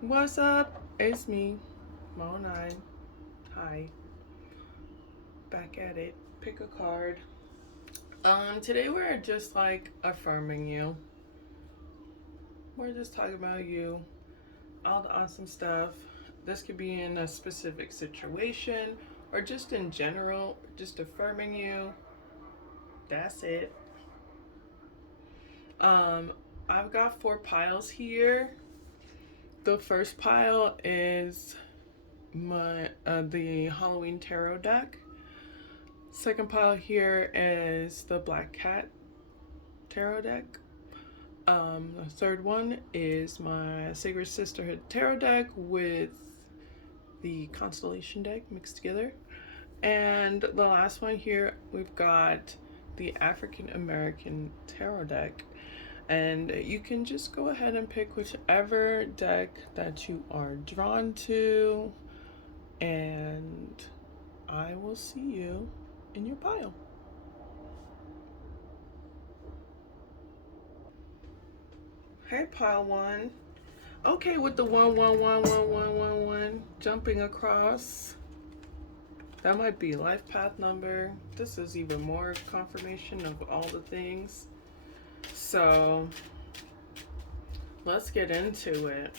What's up? It's me, Mo9. Hi, back at it. Pick a card. Today we're just like affirming you. We're just talking about you, all the awesome stuff. This could be in a specific situation or just in general, just affirming you. That's it. Um, I've got four piles here. The first pile is my the Halloween tarot deck. Second pile here is the Black Cat tarot deck. The third one is my Sacred Sisterhood tarot deck with the Constellation deck mixed together. And the last one here, we've got the African American tarot deck. And you can just go ahead and pick whichever deck that you are drawn to. And I will see you in your pile. Hey, pile one. Okay, with the 1111111 jumping across. That might be life path number. This is even more confirmation of all the things. So let's get into it.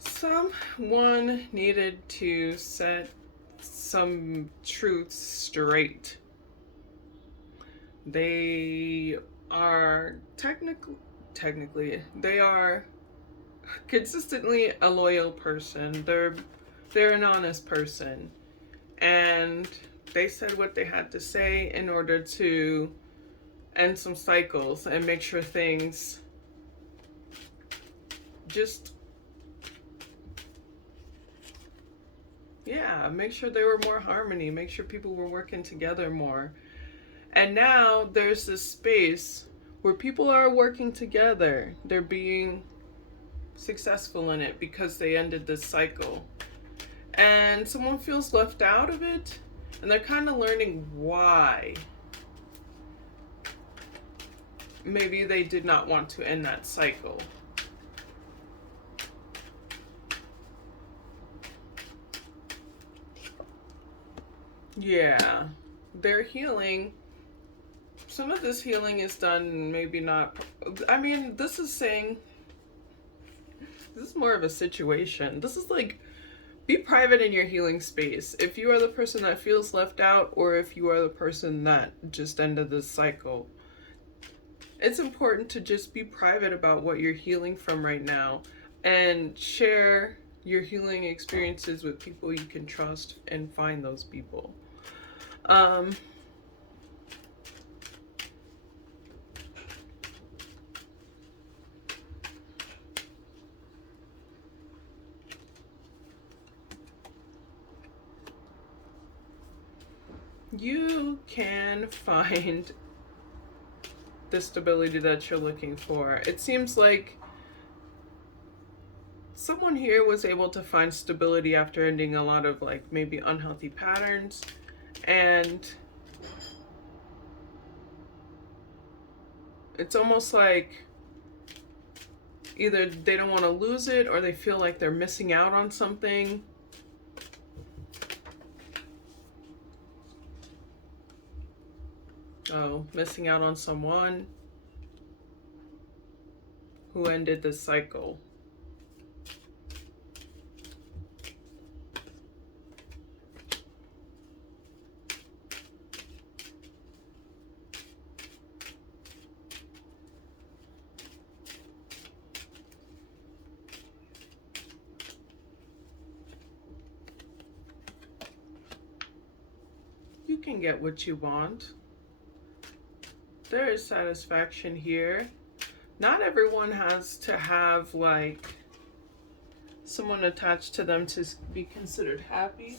Someone needed to set some truths straight. They are technically they are consistently a loyal person. They're an honest person, and they said what they had to say in order to end some cycles and make sure things just make sure there were more harmony, make sure people were working together more. And now there's this space where people are working together. They're being successful in it because they ended this cycle. And someone feels left out of it, and they're kind of learning why. Maybe they did not want to end that cycle. Yeah, they're healing. Some of this healing is done, maybe not. I mean, this is more of a situation. This is like, be private in your healing space. If you are the person that feels left out, or if you are the person that just ended this cycle, it's important to just be private about what you're healing from right now and share your healing experiences with people you can trust and find those people. You can find the stability that you're looking for. It seems like someone here was able to find stability after ending a lot of like maybe unhealthy patterns, and it's almost like either they don't want to lose it or they feel like they're missing out on something. Oh, missing out on someone who ended this cycle. can get what you want. There is satisfaction here. Not everyone has to have like someone attached to them to be considered happy.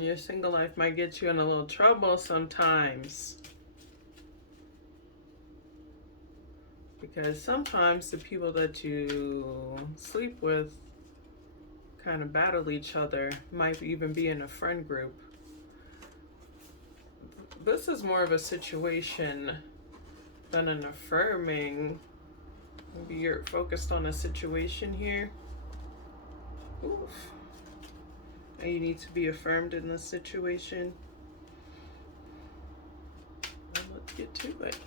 Your single life might get you in a little trouble sometimes. Because sometimes the people that you sleep with kind of battle each other, might even be in a friend group. This is more of a situation than an affirming. Maybe you're focused on a situation here. Oof. And you need to be affirmed in this situation. Well, let's get to it.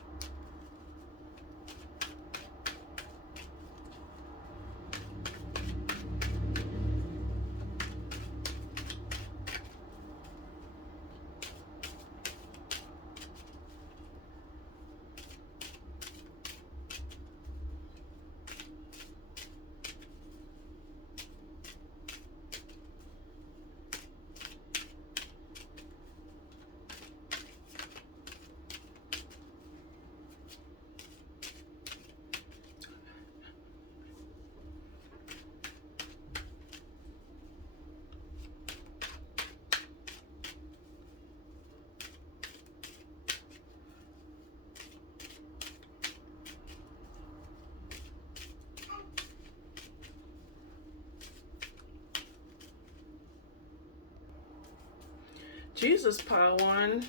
Jesus, pile one,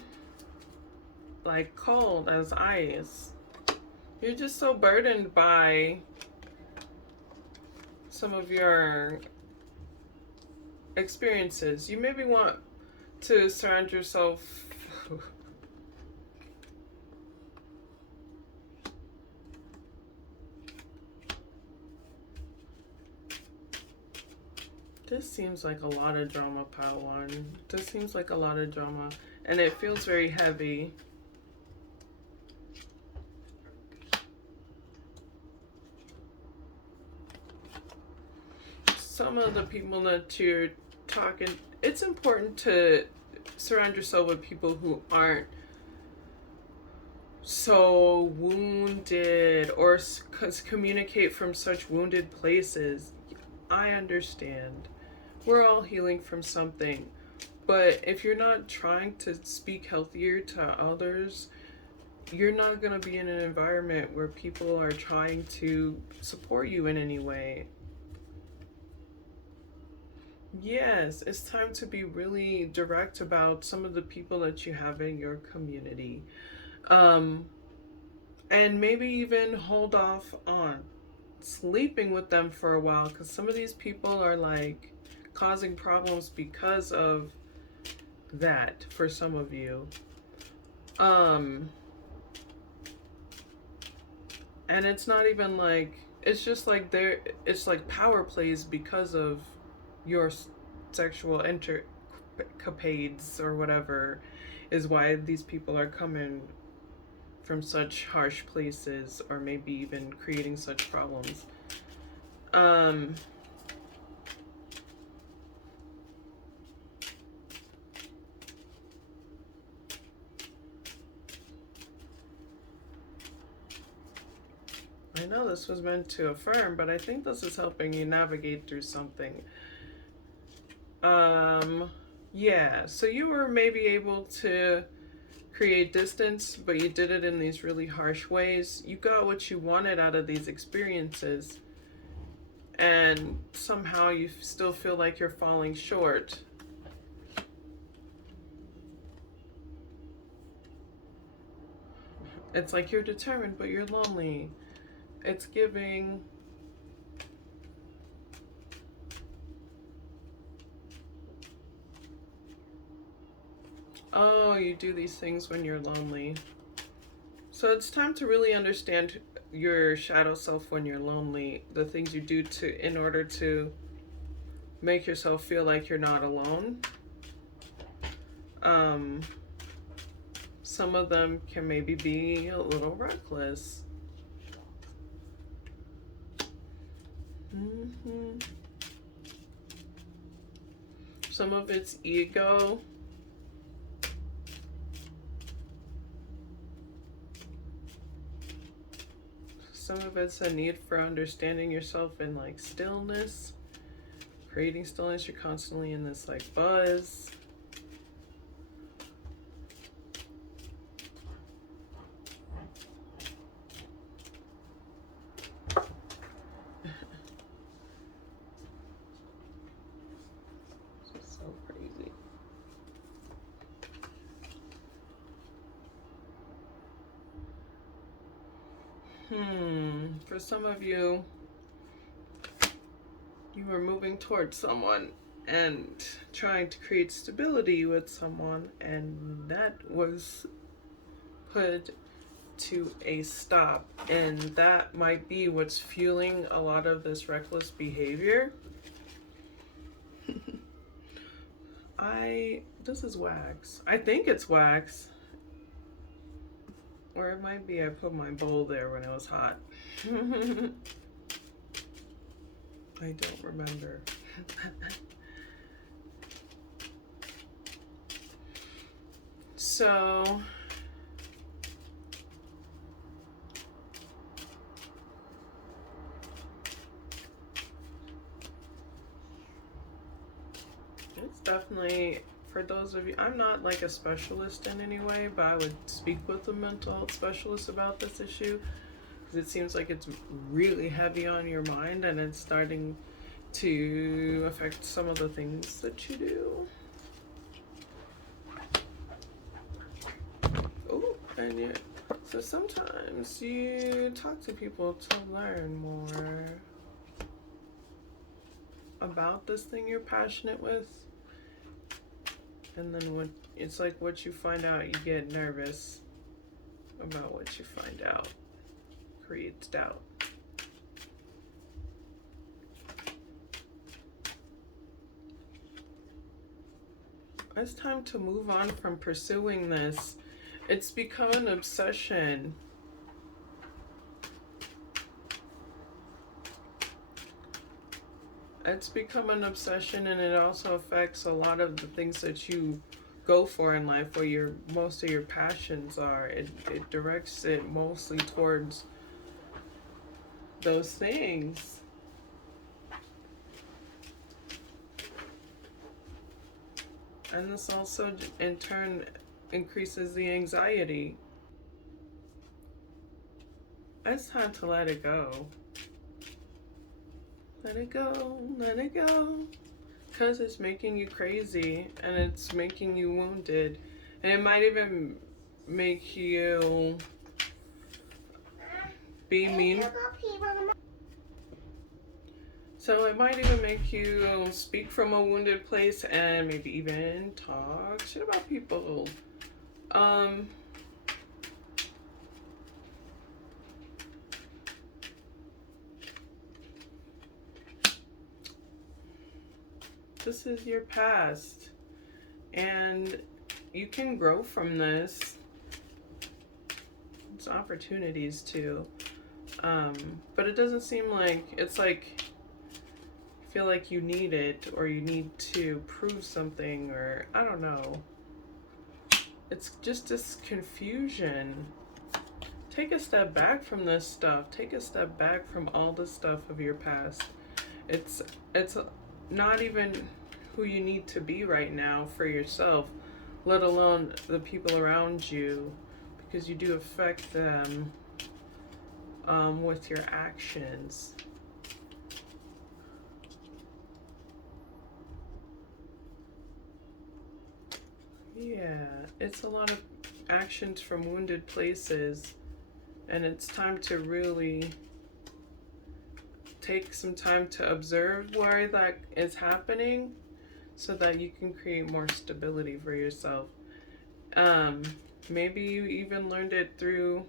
like cold as ice. You're just so burdened by some of your experiences. You maybe want to surround yourself This seems like a lot of drama, pile one. This seems like a lot of drama, and it feels very heavy. Some of the people that you're talking, it's important to surround yourself with people who aren't so wounded or communicate from such wounded places. I understand. We're all healing from something. But if you're not trying to speak healthier to others, you're not going to be in an environment where people are trying to support you in any way. Yes, it's time to be really direct about some of the people that you have in your community. And maybe even hold off on sleeping with them for a while, because some of these people are like causing problems because of that for some of you. And it's not even like, it's just like it's like power plays because of your sexual escapades or whatever is why these people are coming from such harsh places, or maybe even creating such problems. I know this was meant to affirm, but I think this is helping you navigate through something. Yeah, so you were maybe able to create distance, but you did it in these really harsh ways. You got what you wanted out of these experiences, and somehow you still feel like you're falling short. It's like you're determined, but you're lonely. It's giving... Oh, you do these things when you're lonely. So it's time to really understand your shadow self when you're lonely. The things you do in order to make yourself feel like you're not alone. Some of them can maybe be a little reckless. Some of it's ego. Some of it's a need for understanding yourself in like stillness, creating stillness. You're constantly in this like buzz. So crazy. For some of you, you were moving towards someone and trying to create stability with someone, and that was put to a stop, and that might be what's fueling a lot of this reckless behavior. This is wax. I think it's wax. Or it might be I put my bowl there when it was hot. I don't remember. So it's definitely, for those of you, I'm not like a specialist in any way, but I would speak with a mental health specialist about this issue, because it seems like it's really heavy on your mind and it's starting to affect some of the things that you do. Oh, and yeah. So sometimes you talk to people to learn more about this thing you're passionate with. And then when it's like what you find out, you get nervous about what you find out. Creates doubt. It's time to move on from pursuing this. It's become an obsession. It's become an obsession, and it also affects a lot of the things that you go for in life, where most of your passions are. It directs it mostly towards those things. And this also in turn increases the anxiety. It's time to let it go. Let it go, let it go. Because it's making you crazy, and it's making you wounded. And it might even make you be mean. So it might even make you speak from a wounded place, and maybe even talk shit about people. This is your past, and you can grow from this. It's opportunities too. But it doesn't seem like it's like you feel like you need it, or you need to prove something, or I don't know. It's just this confusion. Take a step back from this stuff. Take a step back from all the stuff of your past. It's not even who you need to be right now for yourself, let alone the people around you, because you do affect them with your actions. Yeah, it's a lot of actions from wounded places, and it's time to really take some time to observe where that is happening, so that you can create more stability for yourself. Maybe you even learned it through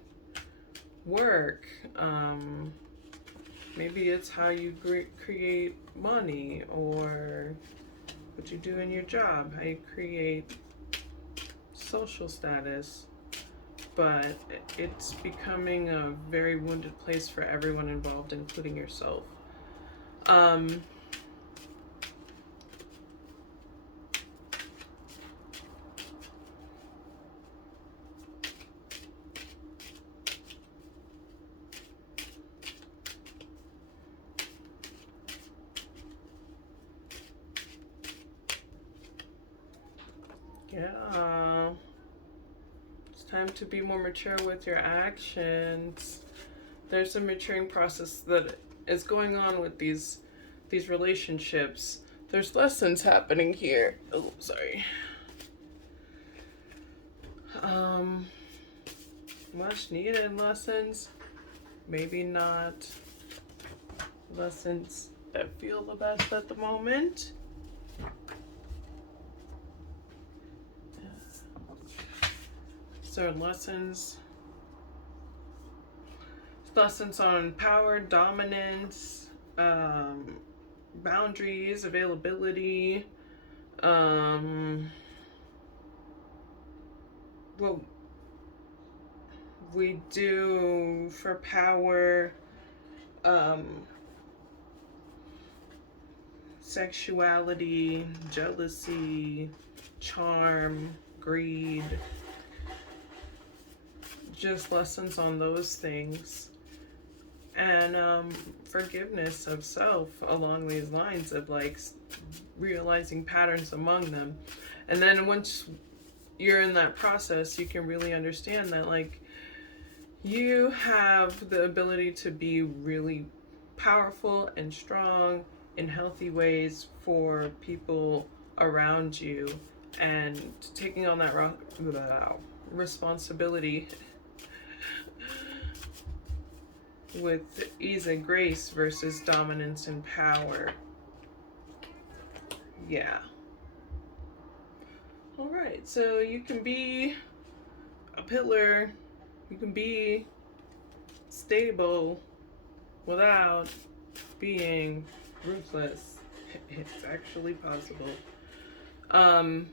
work. Maybe it's how you create money, or what you do in your job, how you create social status, but it's becoming a very wounded place for everyone involved, including yourself. Yeah. It's time to be more mature with your actions. There's a maturing process that is going on with these relationships. There's lessons happening here. Oh, sorry. Much needed lessons. Maybe not lessons that feel the best at the moment. So lessons on power, dominance, boundaries, availability, what we do for power, sexuality, jealousy, charm, greed, just lessons on those things. And forgiveness of self along these lines of like realizing patterns among them. And then once you're in that process, you can really understand that like you have the ability to be really powerful and strong in healthy ways for people around you, and taking on that responsibility with ease and grace versus dominance and power. Yeah. All right, so you can be a pillar, you can be stable without being ruthless. It's actually possible. And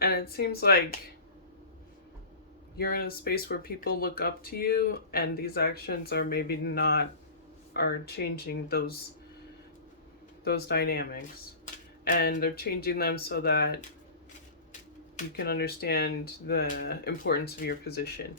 it seems like you're in a space where people look up to you, and these actions are maybe not are changing those dynamics, and they're changing them so that you can understand the importance of your position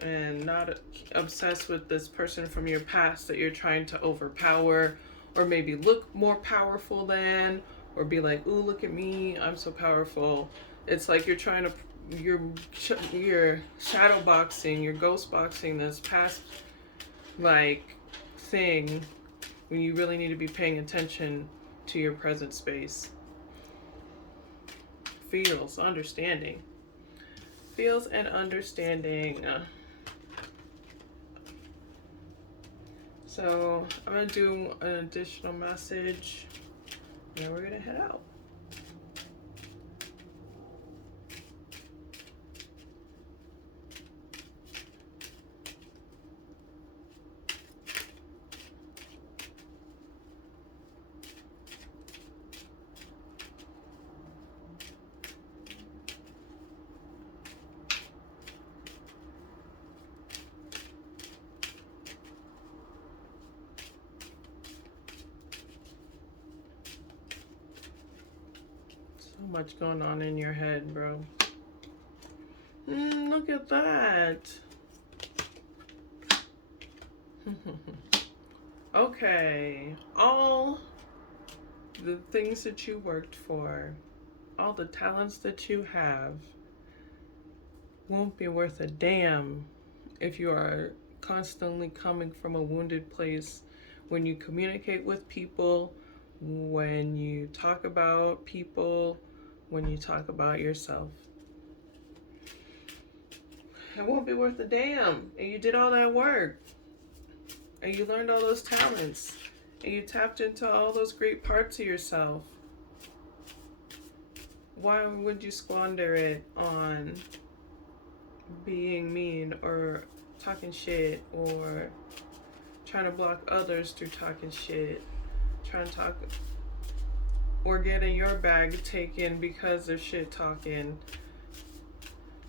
and not obsessed with this person from your past that you're trying to overpower or maybe look more powerful than, or be like, ooh, look at me, I'm so powerful. It's like you're trying to, you're shadow boxing, you're ghost boxing this past like thing when you really need to be paying attention to your present space. Feels and understanding. So I'm gonna do an additional message, and then we're gonna head out. So much going on in your head, bro. Look at that. Okay, all the things that you worked for, all the talents that you have, won't be worth a damn if you are constantly coming from a wounded place when you communicate with people, when you talk about people, when you talk about yourself. It won't be worth a damn. And you did all that work. And you learned all those talents. And you tapped into all those great parts of yourself. Why would you squander it on being mean or talking shit or trying to block others through talking shit, trying to talk or getting your bag taken because of shit talking.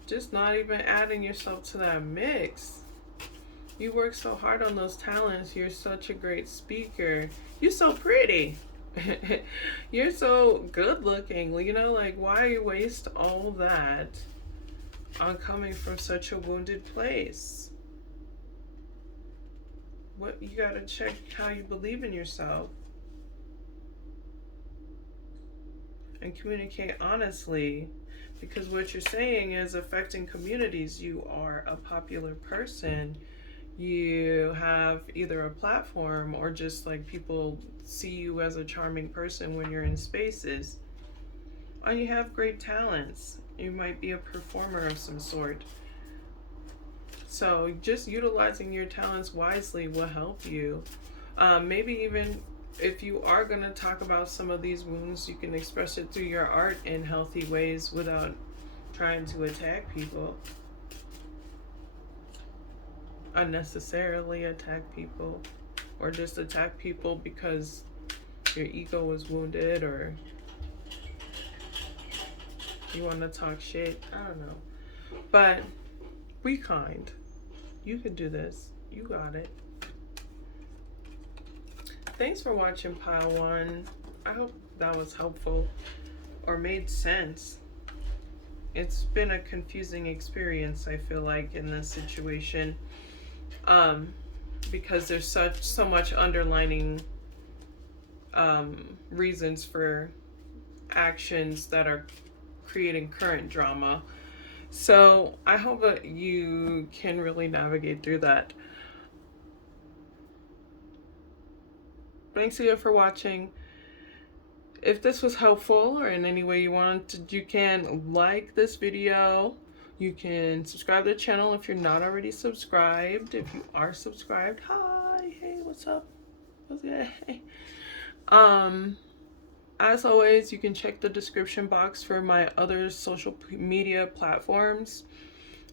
Just not even adding yourself to that mix. You work so hard on those talents. You're such a great speaker. You're so pretty. You're so good looking. You know, like, why waste all that on coming from such a wounded place? What, you gotta check how you believe in yourself and communicate honestly, because what you're saying is affecting communities. You are a popular person. You have either a platform or just like people see you as a charming person when you're in spaces. And you have great talents. You might be a performer of some sort. So just utilizing your talents wisely will help you. Maybe even if you are going to talk about some of these wounds, you can express it through your art in healthy ways without trying to attack people. Unnecessarily attack people. Or just attack people because your ego was wounded, or you want to talk shit. I don't know. But be kind. You can do this. You got it. Thanks for watching Pile 1. I hope that was helpful or made sense. It's been a confusing experience, I feel like, in this situation. Because there's so much underlining reasons for actions that are creating current drama. So I hope that you can really navigate through that. Thanks again for watching. If this was helpful or in any way you want to, you can like this video. You can subscribe to the channel if you're not already subscribed. If you are subscribed, hi, hey, what's up? What's good? As always, you can check the description box for my other social media platforms.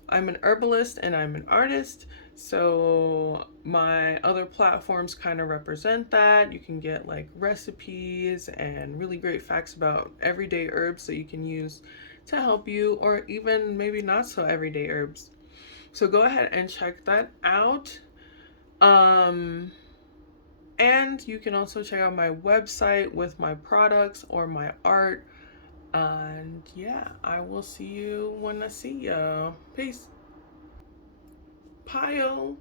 I'm an herbalist and I'm an artist, so my other platforms kind of represent that. You can get like recipes and really great facts about everyday herbs that you can use to help you, or even maybe not so everyday herbs. So go ahead and check that out. And you can also check out my website with my products or my art. And yeah, I will see you when I see ya. Peace. Pile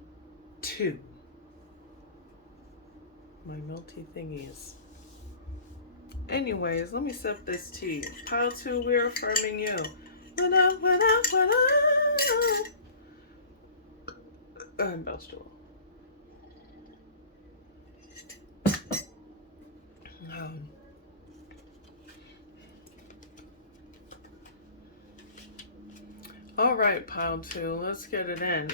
2. My melty thingies. Anyways, let me sip this tea. Pile 2, we're affirming you. What up, what up, what up? And belch door. All right, Pile 2, let's get it in.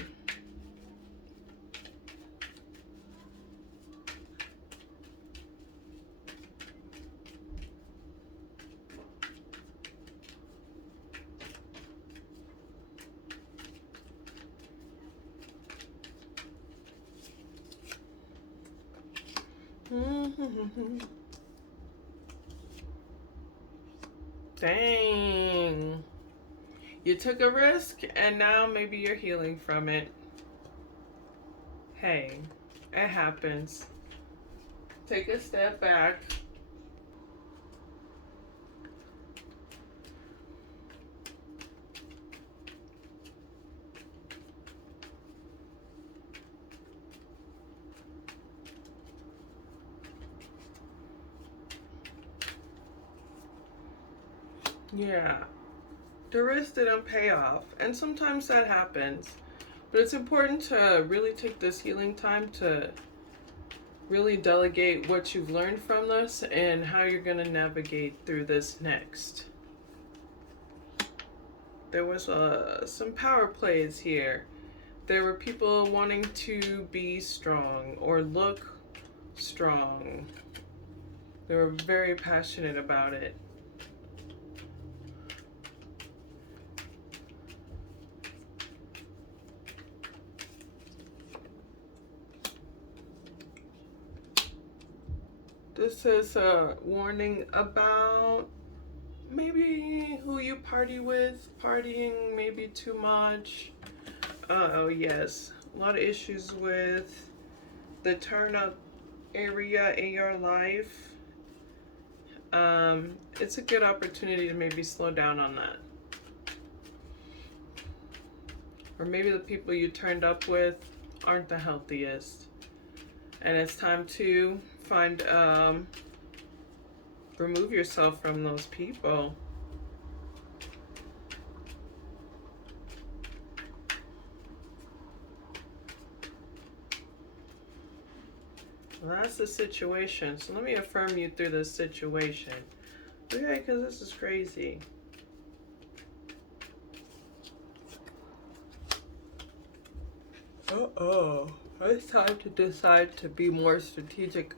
Dang. You took a risk and now maybe you're healing from it. Hey, it happens. Take a step back. Yeah, the risk didn't pay off, and sometimes that happens. But it's important to really take this healing time to really delegate what you've learned from this and how you're going to navigate through this next. There was some power plays here. There were people wanting to be strong or look strong. They were very passionate about it. This is a warning about maybe who you party with, partying maybe too much. Oh yes, a lot of issues with the turn up area in your life. It's a good opportunity to maybe slow down on that. Or maybe the people you turned up with aren't the healthiest. And it's time to find, remove yourself from those people. Well, that's the situation. So let me affirm you through this situation. Okay, because this is crazy. Uh-oh. It's time to decide to be more strategic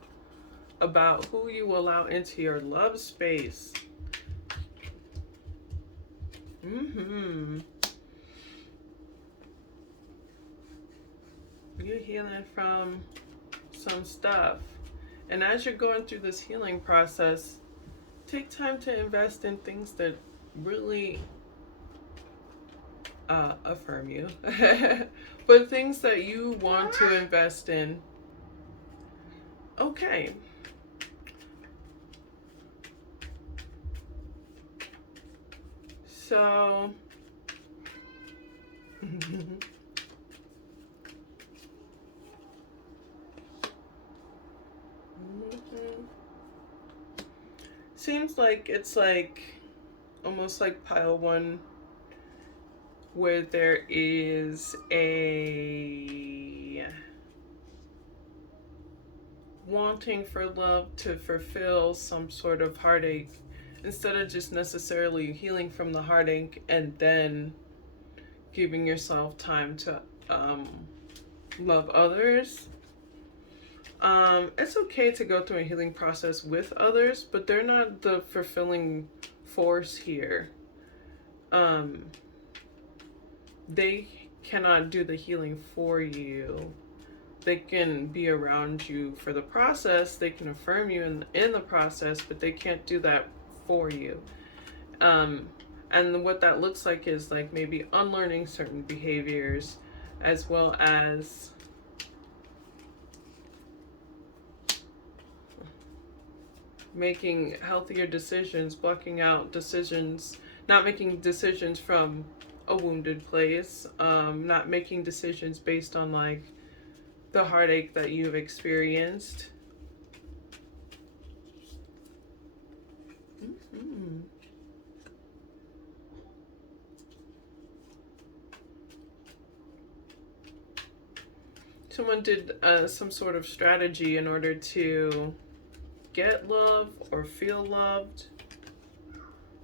about who you allow into your love space. You're healing from some stuff. And as you're going through this healing process, take time to invest in things that really affirm you. But things that you want to invest in. Okay. So seems like it's like almost like pile one, where there is a wanting for love to fulfill some sort of heartache, instead of just necessarily healing from the heartache and then giving yourself time to love others. It's okay to go through a healing process with others, but they're not the fulfilling force here. They cannot do the healing for you. They can be around you for the process. They can affirm you in the process, but they can't do that for you. And what that looks like is like maybe unlearning certain behaviors, as well as making healthier decisions, blocking out decisions, not making decisions from a wounded place, not making decisions based on like the heartache that you've experienced. Someone did some sort of strategy in order to get love or feel loved,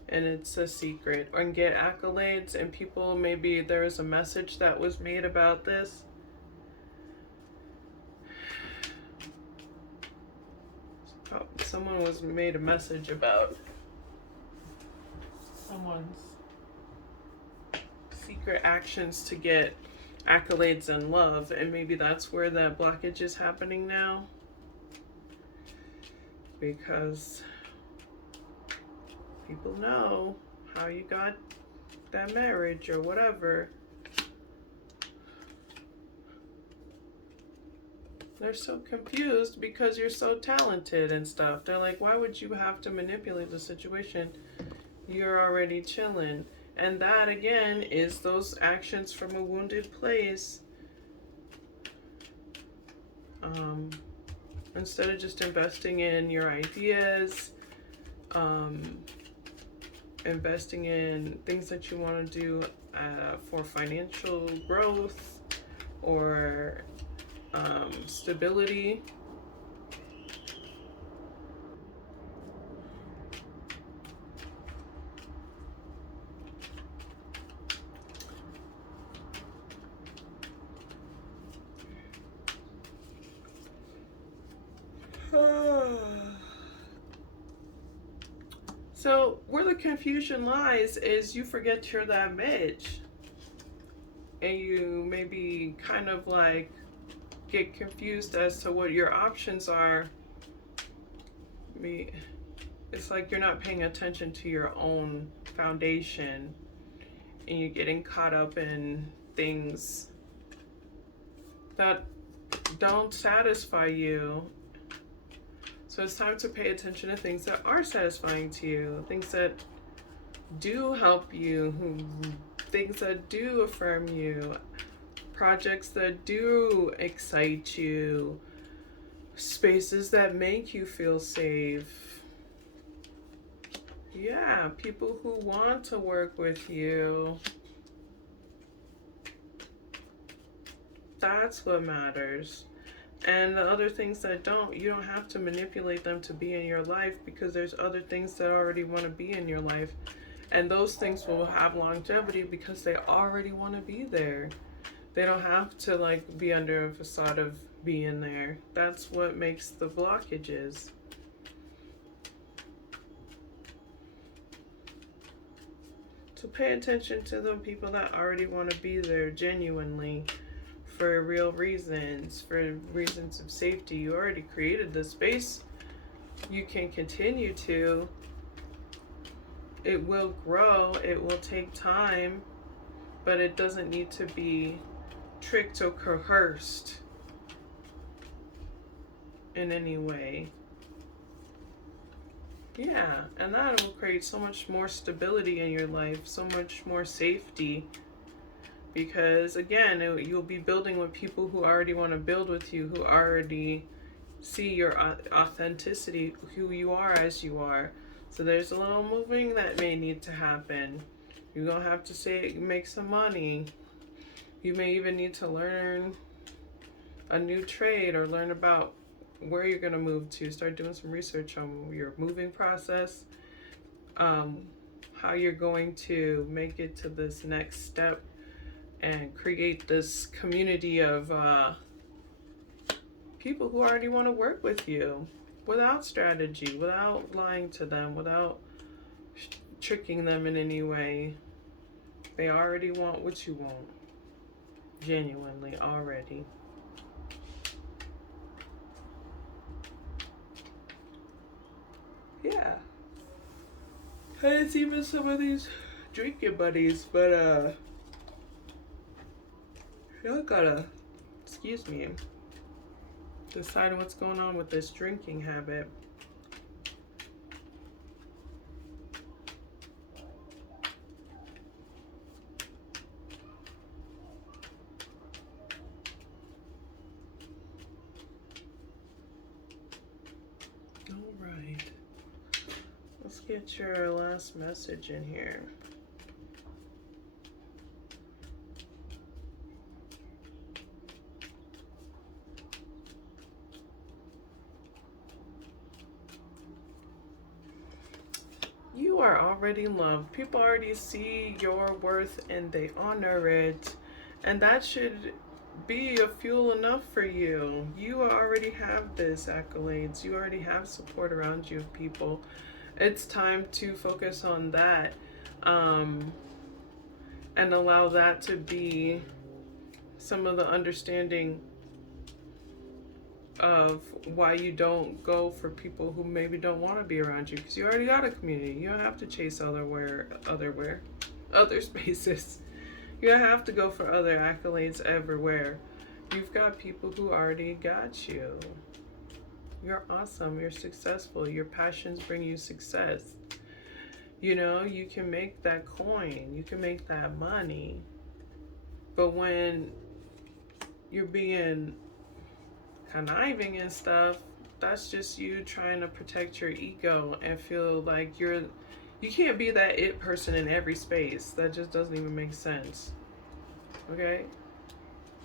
and it's a secret, or get accolades, and people, maybe there was a message that was made about this. Someone was made a message about someone's secret actions to get accolades and love, and maybe that's where that blockage is happening now, because people know how you got that marriage or whatever. They're so confused because you're so talented and stuff. They're like, why would you have to manipulate the situation? You're already chilling. And that, again, is those actions from a wounded place. Instead of just investing in your ideas, investing in things that you want to do for financial growth or stability. So where the confusion lies is you forget you're that bitch, and you maybe kind of like get confused as to what your options are, It's like you're not paying attention to your own foundation, and you're getting caught up in things that don't satisfy you. So it's time to pay attention to things that are satisfying to you, things that do help you, things that do affirm you, projects that do excite you, spaces that make you feel safe. Yeah, people who want to work with you. That's what matters. And the other things that don't, you don't have to manipulate them to be in your life, because there's other things that already want to be in your life. And those things will have longevity because they already want to be there. They don't have to like be under a facade of being there. That's what makes the blockages. So pay attention to the people that already want to be there genuinely, for real reasons, for reasons of safety. You already created the space. You can continue to. It will grow. It will take time, but it doesn't need to be tricked or coerced in any way. Yeah, and that will create so much more stability in your life, so much more safety. Because again, you'll be building with people who already want to build with you, who already see your authenticity, who you are as you are. So there's a little moving that may need to happen. You're going to have to make some money. You may even need to learn a new trade, or learn about where you're going to move to. Start doing some research on your moving process, how you're going to make it to this next step, and create this community of people who already want to work with you without strategy, without lying to them, without tricking them in any way. They already want what you want, genuinely already. Yeah. And it's even some of these drinking buddies, but y'all gotta, excuse me, decide what's going on with this drinking habit. All right. Let's get your last message in here. You are already loved. People already see your worth and they honor it. And that should be a fuel enough for you. You already have this accolades. You already have support around you of people. It's time to focus on that, and allow that to be some of the understanding of why you don't go for people who maybe don't want to be around you, because you already got a community. You don't have to chase other spaces. You don't have to go for other accolades everywhere. You've got people who already got you. You're awesome. You're successful. Your passions bring you success. You know, you can make that coin. You can make that money. But when you're being conniving and stuff, that's just you trying to protect your ego and feel like you can't be that it person in every space. That just doesn't even make sense. Okay?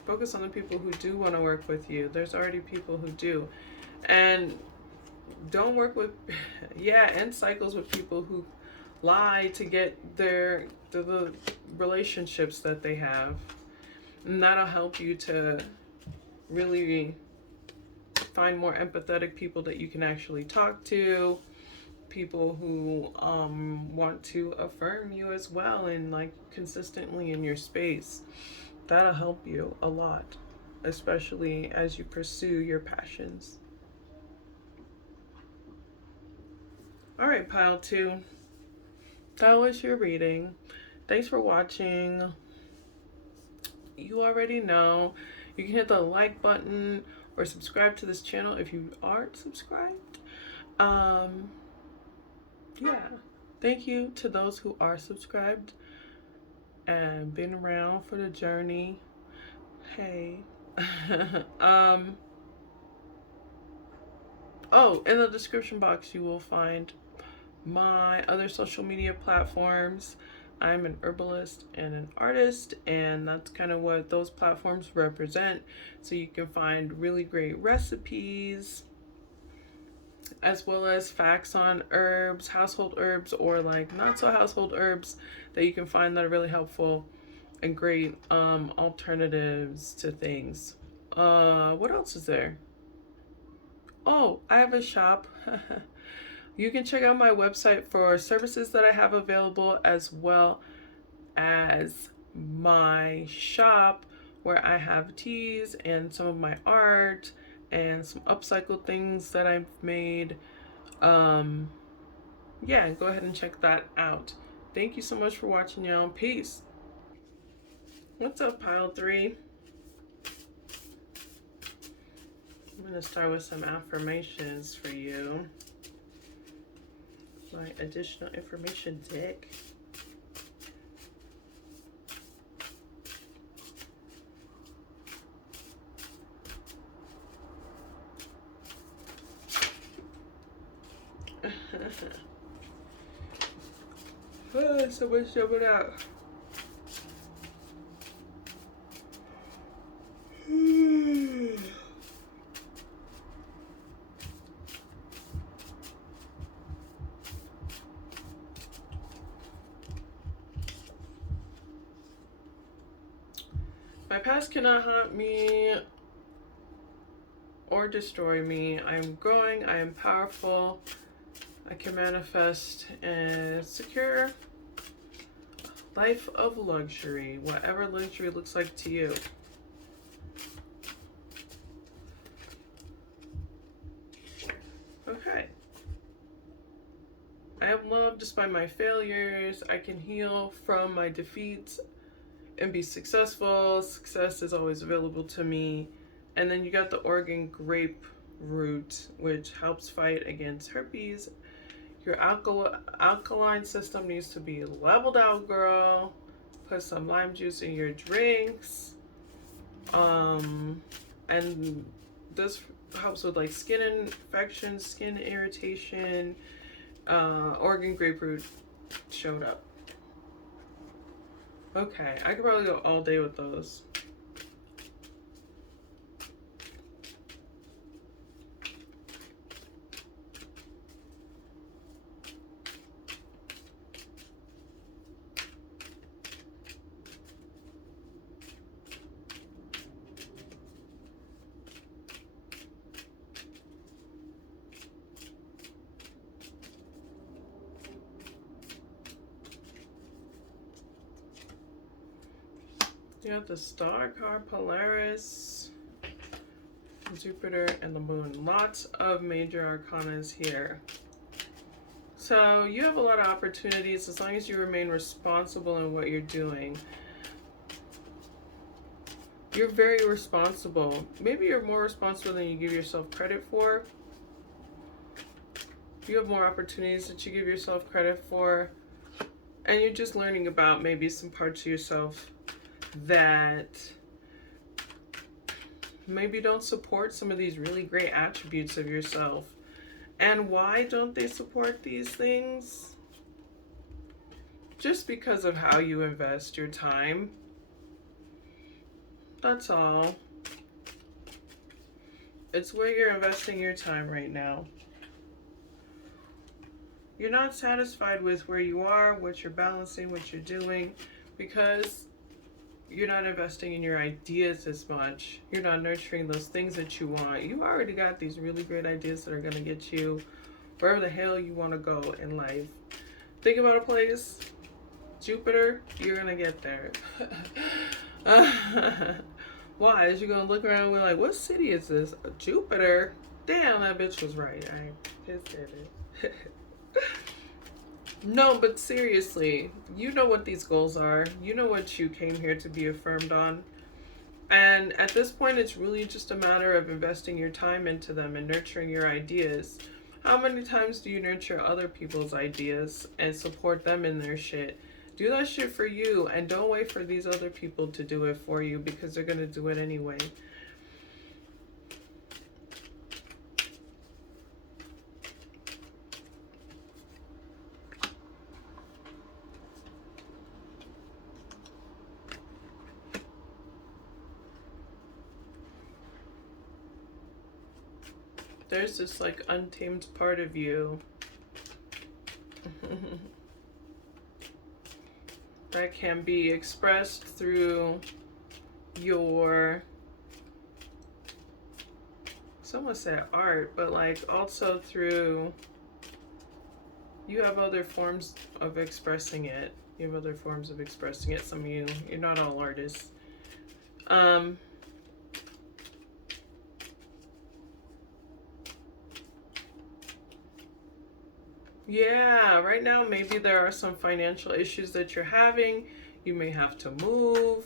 Focus on the people who do want to work with you. There's already people who do. And don't work with, end cycles with people who lie to get the relationships that they have. And that'll help you to really find more empathetic people that you can actually talk to, people who want to affirm you as well, and like consistently in your space. That'll help you a lot, especially as you pursue your passions. All right, pile 2. That was your reading. Thanks for watching. You already know you can hit the like button or subscribe to this channel if you aren't subscribed. Yeah. Thank you to those who are subscribed and been around for the journey. Hey. Oh, in the description box you will find my other social media platforms. I'm an herbalist and an artist, and that's kind of what those platforms represent. So you can find really great recipes, as well as facts on herbs, household herbs, or like not so household herbs that you can find that are really helpful and great alternatives to things. What else is there? Oh, I have a shop. You can check out my website for services that I have available, as well as my shop where I have teas and some of my art and some upcycled things that I've made. Yeah, go ahead and check that out. Thank you so much for watching, y'all. Peace. What's up, pile 3? I'm going to start with some affirmations for you. My additional information deck. Oh, so much jumping out. My past cannot haunt me or destroy me. I am growing, I am powerful, I can manifest and secure life of luxury, whatever luxury looks like to you. Okay. I am loved despite my failures. I can heal from my defeats and be successful. Success is always available to me. And then you got the Oregon grape root, which helps fight against herpes. Your alkaline system needs to be leveled out, girl. Put some lime juice in your drinks. And this helps with like skin infections, skin irritation. Oregon grapefruit showed up. Okay, I could probably go all day with those. You have the star card, Polaris, Jupiter, and the moon. Lots of major arcanas here. So you have a lot of opportunities as long as you remain responsible in what you're doing. You're very responsible. Maybe you're more responsible than you give yourself credit for. You have more opportunities that you give yourself credit for. And you're just learning about maybe some parts of yourself that maybe don't support some of these really great attributes of yourself. And why don't they support these things? Just because of how you invest your time. That's all. It's where you're investing your time right now. You're not satisfied with where you are, what you're balancing, what you're doing, because you're not investing in your ideas as much. You're not nurturing those things that you want. You already got these really great ideas that are going to get you wherever the hell you want to go in life. Think about a place, Jupiter, you're going to get there. Why? Is you going to look around and be like, what city is this? Jupiter? Damn, that bitch was right. I pissed at it. No, but seriously, you know what these goals are. You know what you came here to be affirmed on. And at this point, it's really just a matter of investing your time into them and nurturing your ideas. How many times do you nurture other people's ideas and support them in their shit? Do that shit for you and don't wait for these other people to do it for you because they're going to do it anyway. There's this like untamed part of you that can be expressed through your, someone said art, but like also through, you have other forms of expressing it. You have other forms of expressing it. Some of you, you're not all artists. Yeah, right now maybe there are some financial issues that you're having. You may have to move.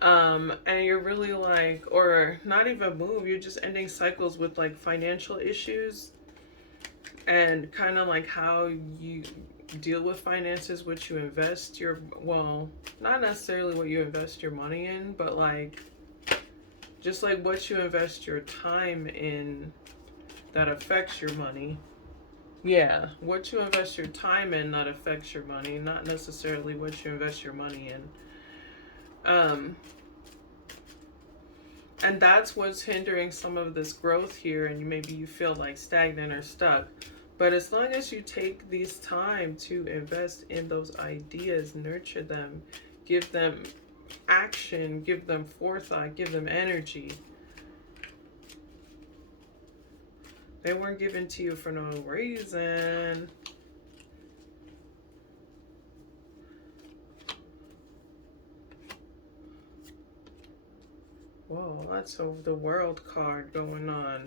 And you're really like, or not even move, you're just ending cycles with like financial issues and kind of like how you deal with finances, what you invest your, well, not necessarily what you invest your money in, but like just like what you invest your time in that affects your money. Yeah, what you invest your time in that affects your money, not necessarily what you invest your money in. And that's what's hindering some of this growth here, and maybe you feel like stagnant or stuck. But as long as you take these time to invest in those ideas, nurture them, give them action, give them forethought, give them energy. They weren't given to you for no reason. Whoa, that's over the world card going on.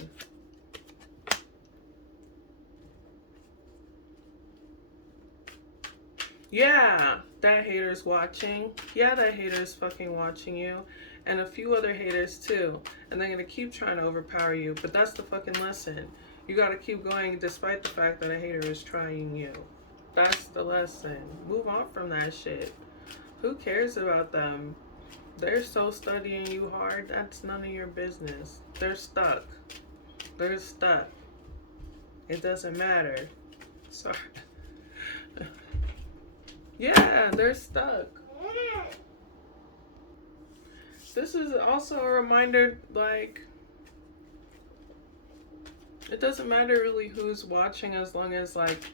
Yeah, that hater's watching. Yeah, that hater's fucking watching you. And a few other haters too. And they're gonna keep trying to overpower you. But that's the fucking lesson. You gotta keep going despite the fact that a hater is trying you. That's the lesson. Move on from that shit. Who cares about them? They're so studying you hard, that's none of your business. They're stuck. They're stuck. It doesn't matter. Sorry. Yeah, they're stuck. This is also a reminder, like, it doesn't matter really who's watching as long as, like,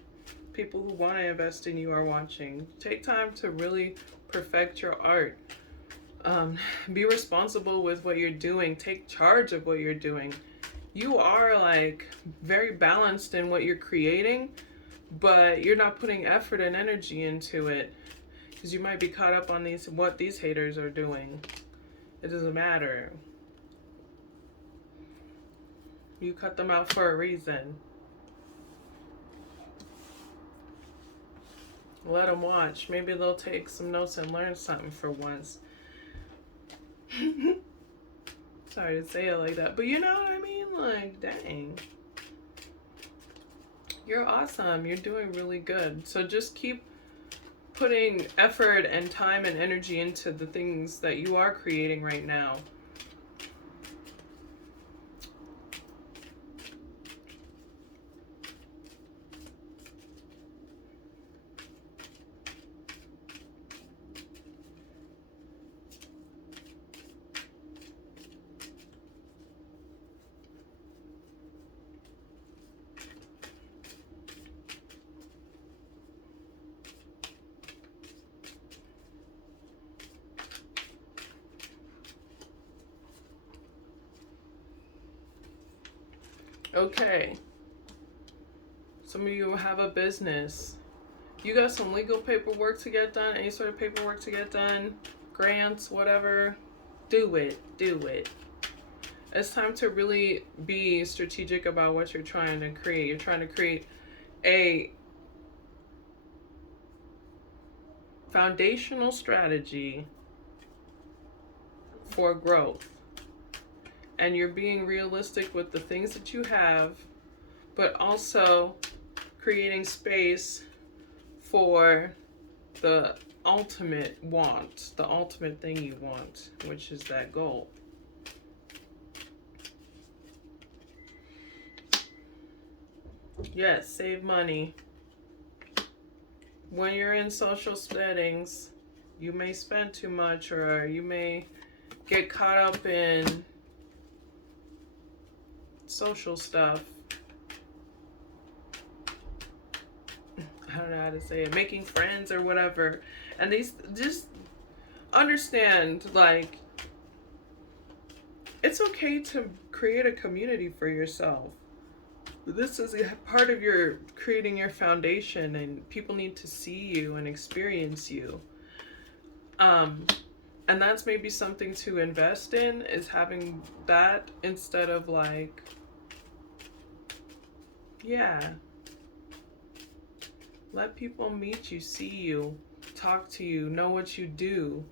people who want to invest in you are watching. Take time to really perfect your art. Be responsible with what you're doing. Take charge of what you're doing. You are, like, very balanced in what you're creating, but you're not putting effort and energy into it because you might be caught up on what these haters are doing. It doesn't matter. You cut them out for a reason. Let them watch. Maybe they'll take some notes and learn something for once. Sorry to say it like that, but you know what I mean? Like, dang. You're awesome. You're doing really good. So just keep putting effort and time and energy into the things that you are creating right now. Okay. Some of you have a business. You got some legal paperwork to get done, any sort of paperwork to get done, grants, whatever. Do it. Do it. It's time to really be strategic about what you're trying to create. You're trying to create a foundational strategy for growth. And you're being realistic with the things that you have, but also creating space for the ultimate want, the ultimate thing you want, which is that goal. Yes, save money. When you're in social settings, you may spend too much, or you may get caught up in social stuff. I don't know how to say it, making friends or whatever. And these, just understand, like, it's okay to create a community for yourself. This is a part of your creating your foundation, and people need to see you and experience you. And that's maybe something to invest in, is having that instead of like, yeah, let people meet you, see you, talk to you, know what you do.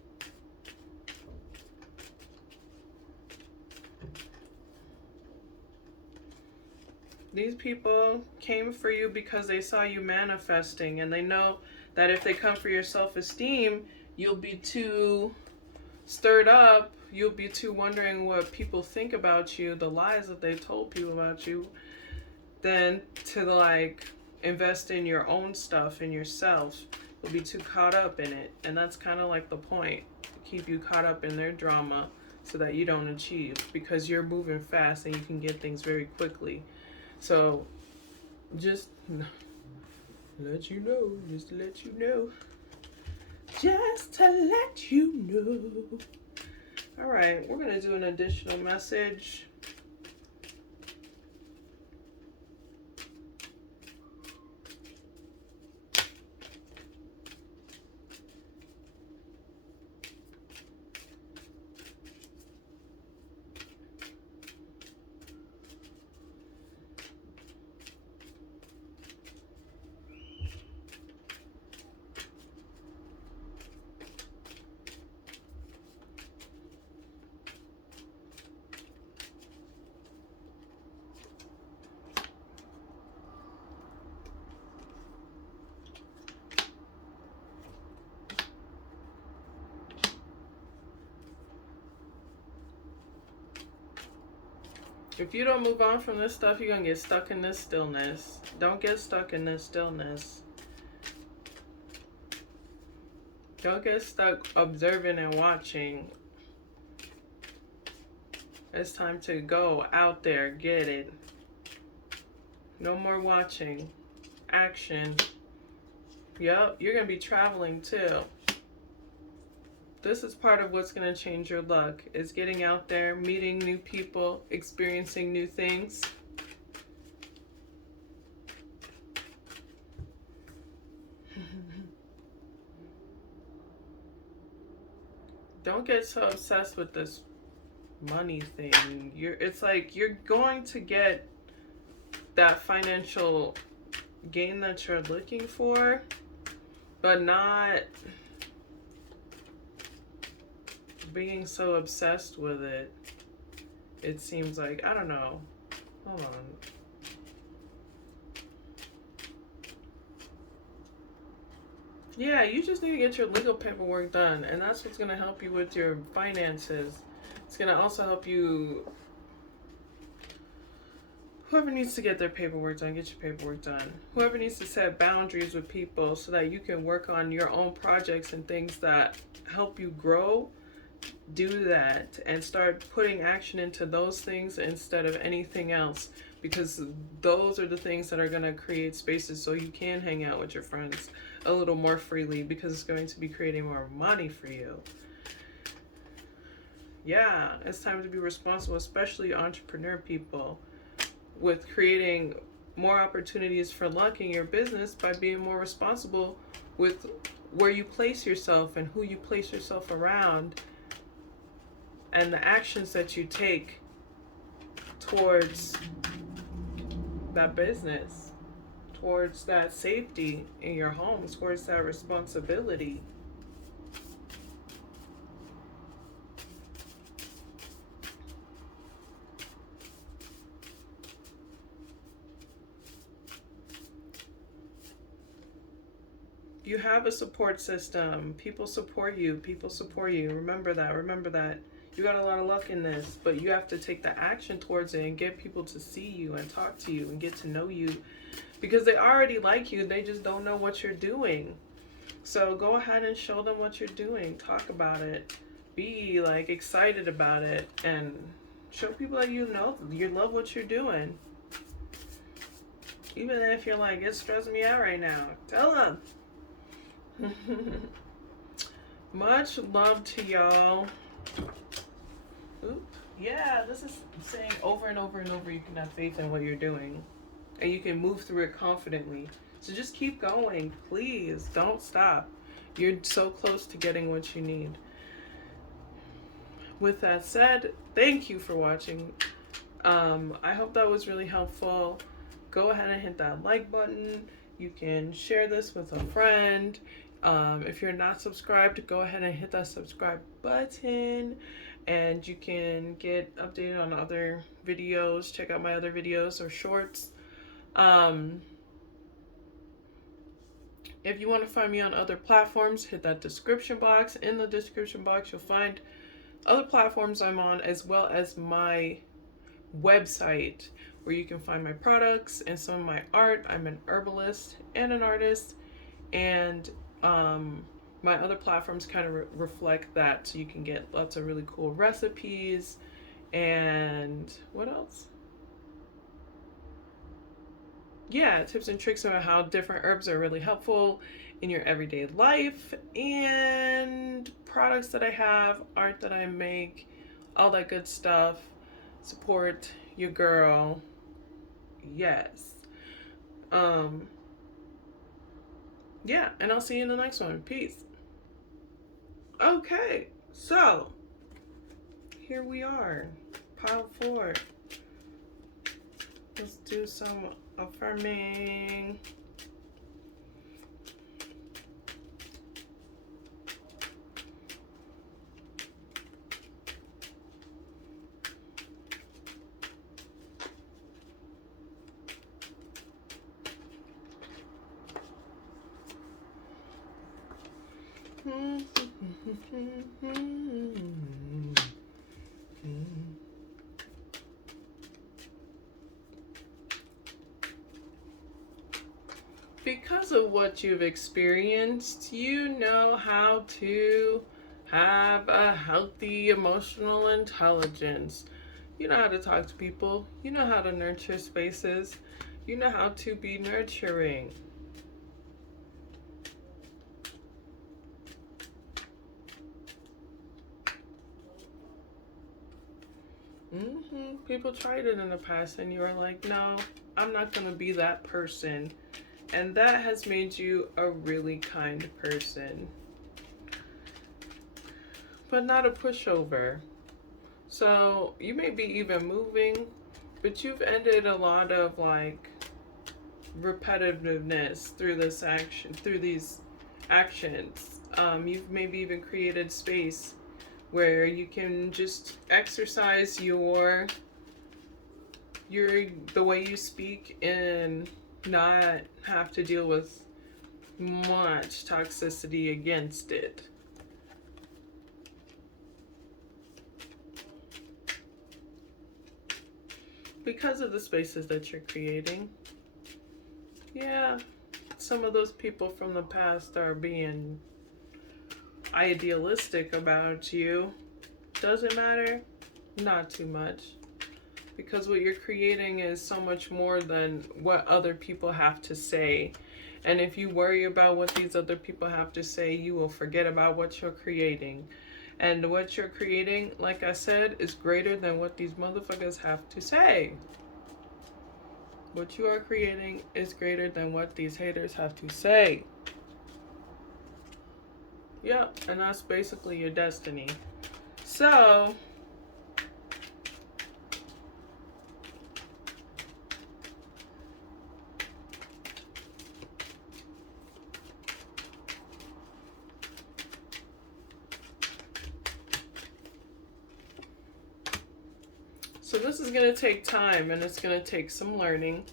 These people came for you because they saw you manifesting, and they know that if they come for your self-esteem, you'll be too stirred up, you'll be too wondering what people think about you, the lies that they told people about you, than to like invest in your own stuff, in yourself. You'll be too caught up in it, and that's kind of like the point, keep you caught up in their drama so that you don't achieve, because you're moving fast and you can get things very quickly. So just let you know, just to let you know, just to let you know. All right, we're gonna do an additional message. If you don't move on from this stuff, you're going to get stuck in this stillness. Don't get stuck in this stillness. Don't get stuck observing and watching. It's time to go out there, get it. No more watching. Action. Yep, you're going to be traveling too. This is part of what's going to change your luck, is getting out there, meeting new people, experiencing new things. Don't get so obsessed with this money thing. It's like you're going to get that financial gain that you're looking for, but not being so obsessed with it. It seems like, I don't know. Hold on. Yeah, you just need to get your legal paperwork done, and that's what's going to help you with your finances. It's going to also help you. Whoever needs to get their paperwork done, get your paperwork done. Whoever needs to set boundaries with people so that you can work on your own projects and things that help you grow, do that and start putting action into those things instead of anything else, because those are the things that are going to create spaces so you can hang out with your friends a little more freely, because it's going to be creating more money for you. Yeah, it's time to be responsible, especially entrepreneur people, with creating more opportunities for luck in your business by being more responsible with where you place yourself and who you place yourself around, and the actions that you take towards that business, towards that safety in your home, towards that responsibility. You have a support system. People support you. People support you. Remember that. Remember that. You got a lot of luck in this, but you have to take the action towards it and get people to see you and talk to you and get to know you, because they already like you. They just don't know what you're doing. So go ahead and show them what you're doing. Talk about it. Be like excited about it and show people that you love what you're doing. Even if you're like, it's stressing me out right now, tell them. Much love to y'all. Oop. Yeah, this is saying over and over and over, you can have faith in what you're doing and you can move through it confidently. So just keep going. Please don't stop. You're so close to getting what you need. With that said, thank you for watching. I hope that was really helpful. Go ahead and hit that like button. You can share this with a friend. If you're not subscribed, go ahead and hit that subscribe button, and you can get updated on other videos. Check out my other videos or shorts. If you want to find me on other platforms, hit that description box. In the description box, you'll find other platforms I'm on, as well as my website, where you can find my products and some of my art. I'm an herbalist and an artist, and my other platforms kind of reflect that, so you can get lots of really cool recipes. And what else? Yeah, tips and tricks on how different herbs are really helpful in your everyday life, and products that I have, art that I make, all that good stuff. Support your girl. Yes. Yeah, and I'll see you in the next one. Peace. Okay, so here we are, pile 4. Let's do some affirming. Because of what you've experienced, you know how to have a healthy emotional intelligence. You know how to talk to people. You know how to nurture spaces. You know how to be nurturing. People tried it in the past and you were like, no, I'm not going to be that person. And that has made you a really kind person. But not a pushover. So you may be even moving, but you've ended a lot of like repetitiveness through this action, through these actions. You've maybe even created space where you can just exercise the way you speak and not have to deal with much toxicity against it. Because of the spaces that you're creating. Yeah, some of those people from the past are being idealistic about you. Does it matter? Not too much. Because what you're creating is so much more than what other people have to say. And if you worry about what these other people have to say, you will forget about what you're creating. And what you're creating, like I said, is greater than what these motherfuckers have to say. What you are creating is greater than what these haters have to say. Yeah, and that's basically your destiny. So this is going to take time, and it's going to take some learning,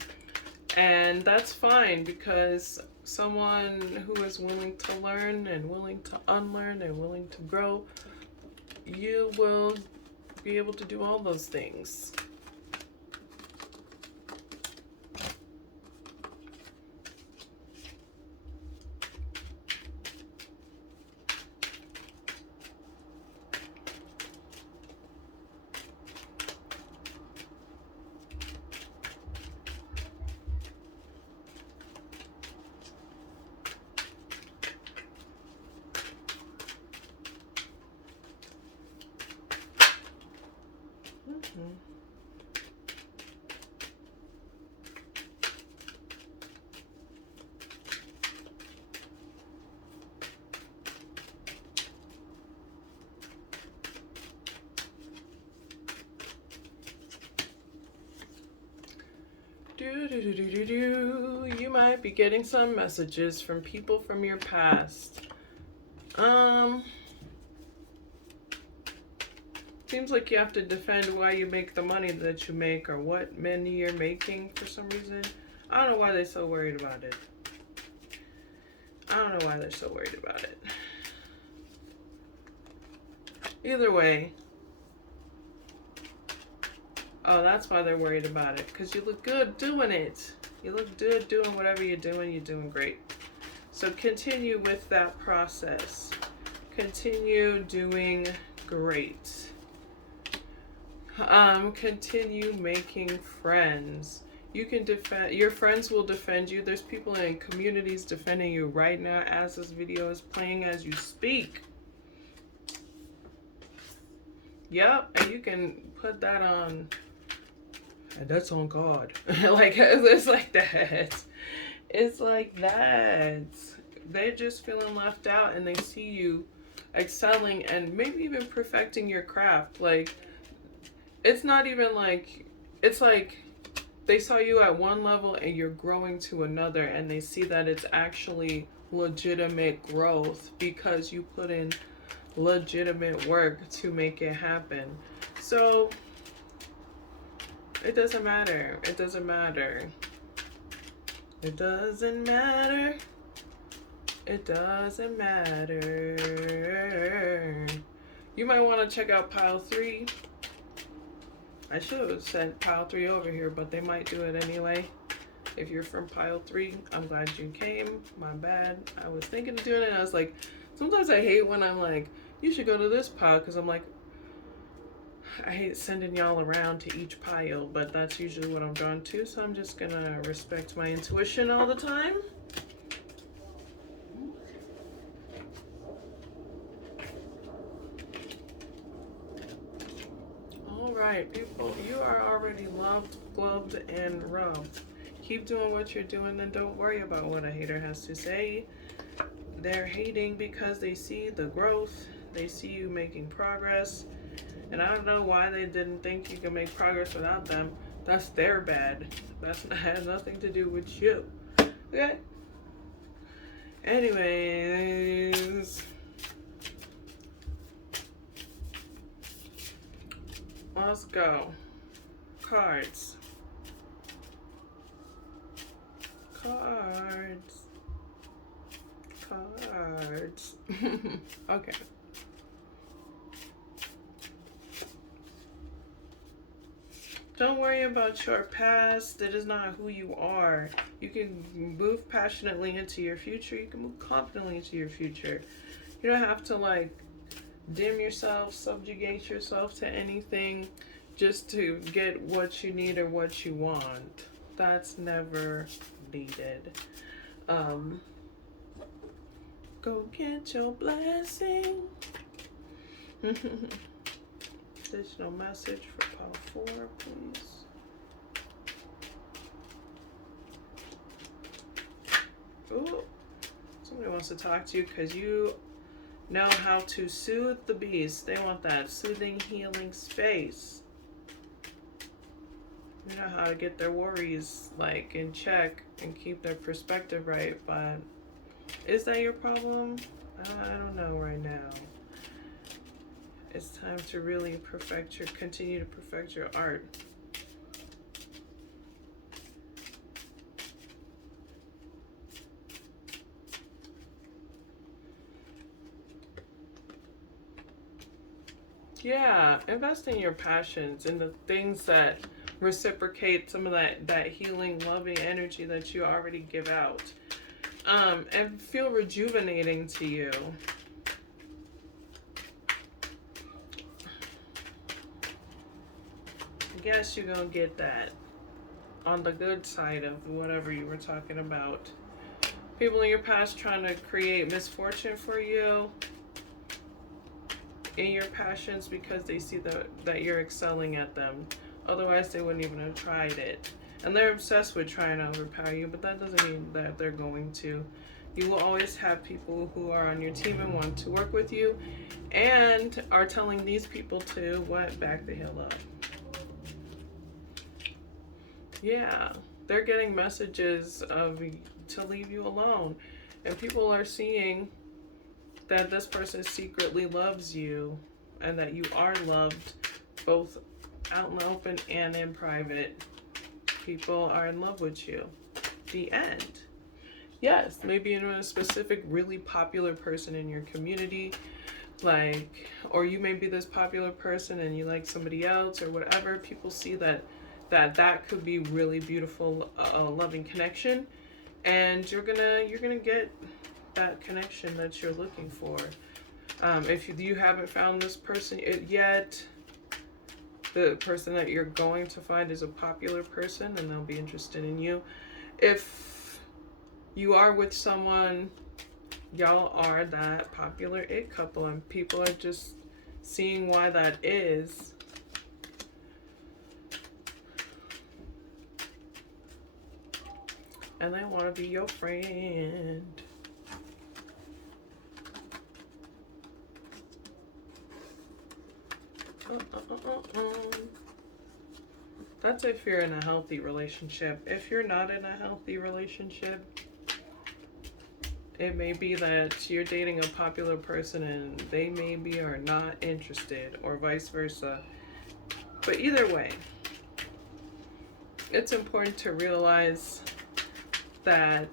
and that's fine, because someone who is willing to learn and willing to unlearn and willing to grow, you will be able to do all those things. You might be getting some messages from people from your past. Seems like you have to defend why you make the money that you make or what money you're making for some reason. I don't know why they're so worried about it. Either way. Oh, that's why they're worried about it. Because you look good doing it. You look good doing whatever you're doing great. So continue with that process. Continue doing great. Continue making friends. You can defend, your friends will defend you. There's people in communities defending you right now as this video is playing as you speak. Yep, and you can put that on, and that's on God. Like, it's like that. It's like that. They're just feeling left out and they see you excelling and maybe even perfecting your craft. Like, it's not even like, it's like they saw you at one level and you're growing to another, and they see that it's actually legitimate growth because you put in legitimate work to make it happen. So it doesn't matter. It doesn't matter. It doesn't matter. It doesn't matter. You might want to check out pile 3. I should have sent pile 3 over here, but they might do it anyway. If you're from pile 3, I'm glad you came. My bad. I was thinking of doing it, and I was like, sometimes I hate when I'm like, you should go to this pile, because I'm like, I hate sending y'all around to each pile, but that's usually what I'm drawn to, so I'm just gonna respect my intuition all the time. Alright, people, you are already loved, gloved, and rubbed. Keep doing what you're doing, and don't worry about what a hater has to say. They're hating because they see the growth, they see you making progress, and I don't know why they didn't think you could make progress without them. That's their bad. That has nothing to do with you. Okay? Anyways, let's go. Cards. Okay. Don't worry about your past. It is not who you are. You can move passionately into your future. You can move confidently into your future. You don't have to like dim yourself, subjugate yourself to anything just to get what you need or what you want. That's never needed. Go get your blessing. Additional message for pile 4, please. Ooh, somebody wants to talk to you because you know how to soothe the beast. They want that soothing, healing space. You know how to get their worries like in check and keep their perspective right, but is that your problem? I don't know right now. It's time to really continue to perfect your art. Yeah, invest in your passions and the things that reciprocate some of that healing, loving energy that you already give out. And feel rejuvenating to you. Guess you're gonna get that on the good side of whatever you were talking about. People in your past trying to create misfortune for you in your passions because they see that you're excelling at them. Otherwise, they wouldn't even have tried it. And they're obsessed with trying to overpower you, but that doesn't mean that they're going to. You will always have people who are on your team and want to work with you and are telling these people to what? Back the hell up. Yeah, they're getting messages of to leave you alone. And people are seeing that this person secretly loves you and that you are loved both out in the open and in private. People are in love with you. The end. Yes, maybe in a specific really popular person in your community, like, or you may be this popular person and you like somebody else or whatever. People see that could be really beautiful, loving connection, and you're gonna get that connection that you're looking for. If you haven't found this person yet, the person that you're going to find is a popular person and they'll be interested in you. If you are with someone, y'all are that popular it couple and people are just seeing why that is. And they want to be your friend. That's if you're in a healthy relationship. If you're not in a healthy relationship, it may be that you're dating a popular person and they maybe are not interested, or vice versa. But either way, it's important to realize that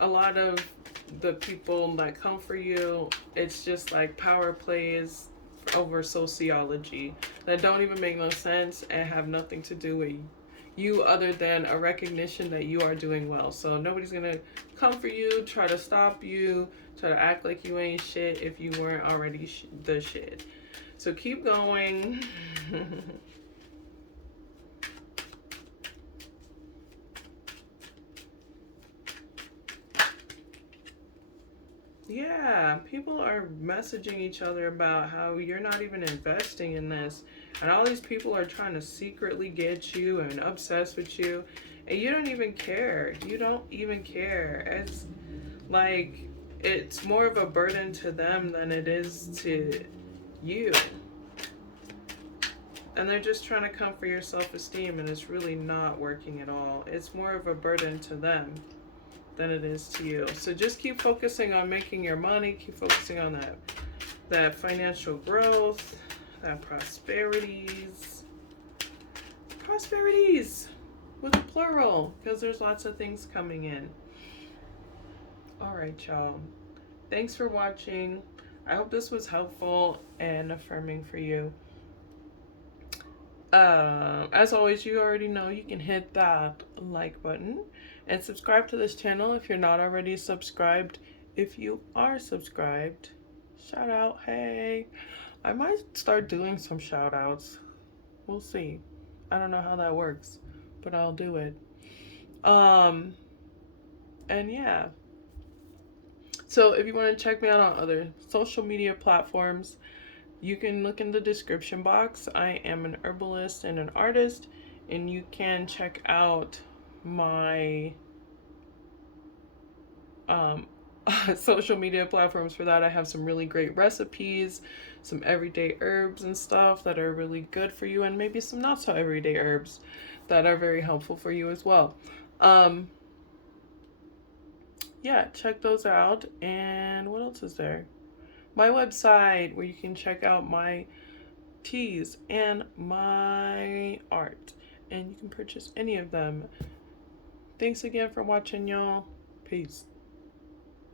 a lot of the people that come for you, it's just like power plays over sociology that don't even make no sense and have nothing to do with you other than a recognition that you are doing well. So nobody's gonna come for you, try to stop you, try to act like you ain't shit if you weren't already the shit. So keep going. Yeah, people are messaging each other about how you're not even investing in this. And all these people are trying to secretly get you and obsessed with you. And you don't even care. You don't even care. It's like, it's more of a burden to them than it is to you. And they're just trying to come for your self-esteem, and it's really not working at all. It's more of a burden to them than it is to you. So just keep focusing on making your money, keep focusing on that financial growth, that prosperities with a plural, because there's lots of things coming in. All right, y'all. Thanks for watching. I hope this was helpful and affirming for you. As always, you already know you can hit that like button and subscribe to this channel if you're not already subscribed. If you are subscribed, shout out. Hey, I might start doing some shout outs. We'll see. I don't know how that works, but I'll do it. And yeah. So if you want to check me out on other social media platforms, you can look in the description box. I am an herbalist and an artist, and you can check out my social media platforms for that. I have some really great recipes, some everyday herbs and stuff that are really good for you, and maybe some not so everyday herbs that are very helpful for you as well. Yeah, check those out. And what else is there? My website, where you can check out my teas and my art, and you can purchase any of them. Thanks again for watching, y'all. Peace.